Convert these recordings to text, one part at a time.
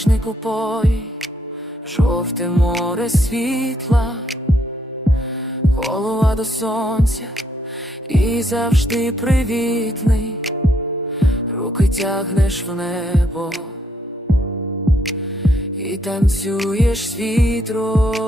ніжний купой, жовте море світла, голова до сонця і завжди привітний, руки тягнеш в небо і танцюєш з вітром.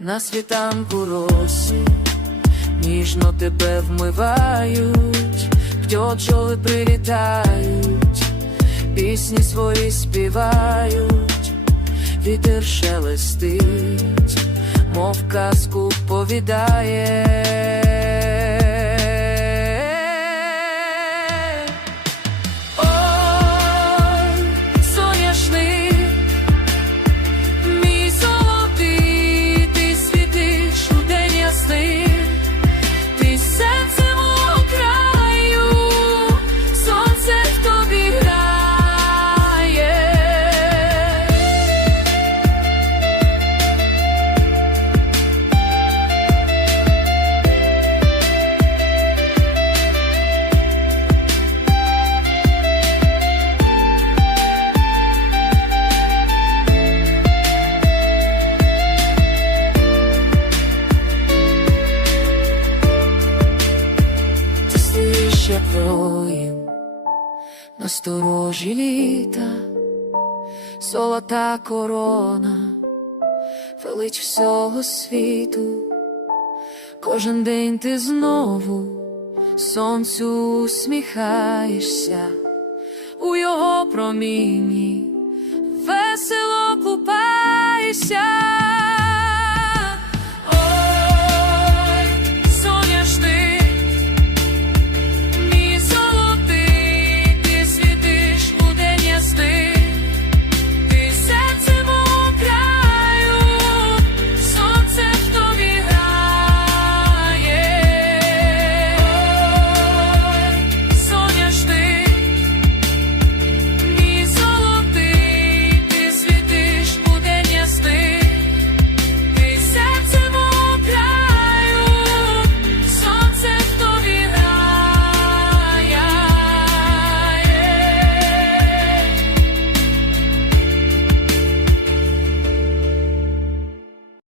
На світанку роси ніжно тебе вмивають, бджоли прилітають, пісні свої співають, вітер шелестить, мов казку повідає. Як воїн, насторожі літа, золота корона, велич всього світу, кожен день ти знову сонцю усміхаєшся. У його промінні, весело купаєшся.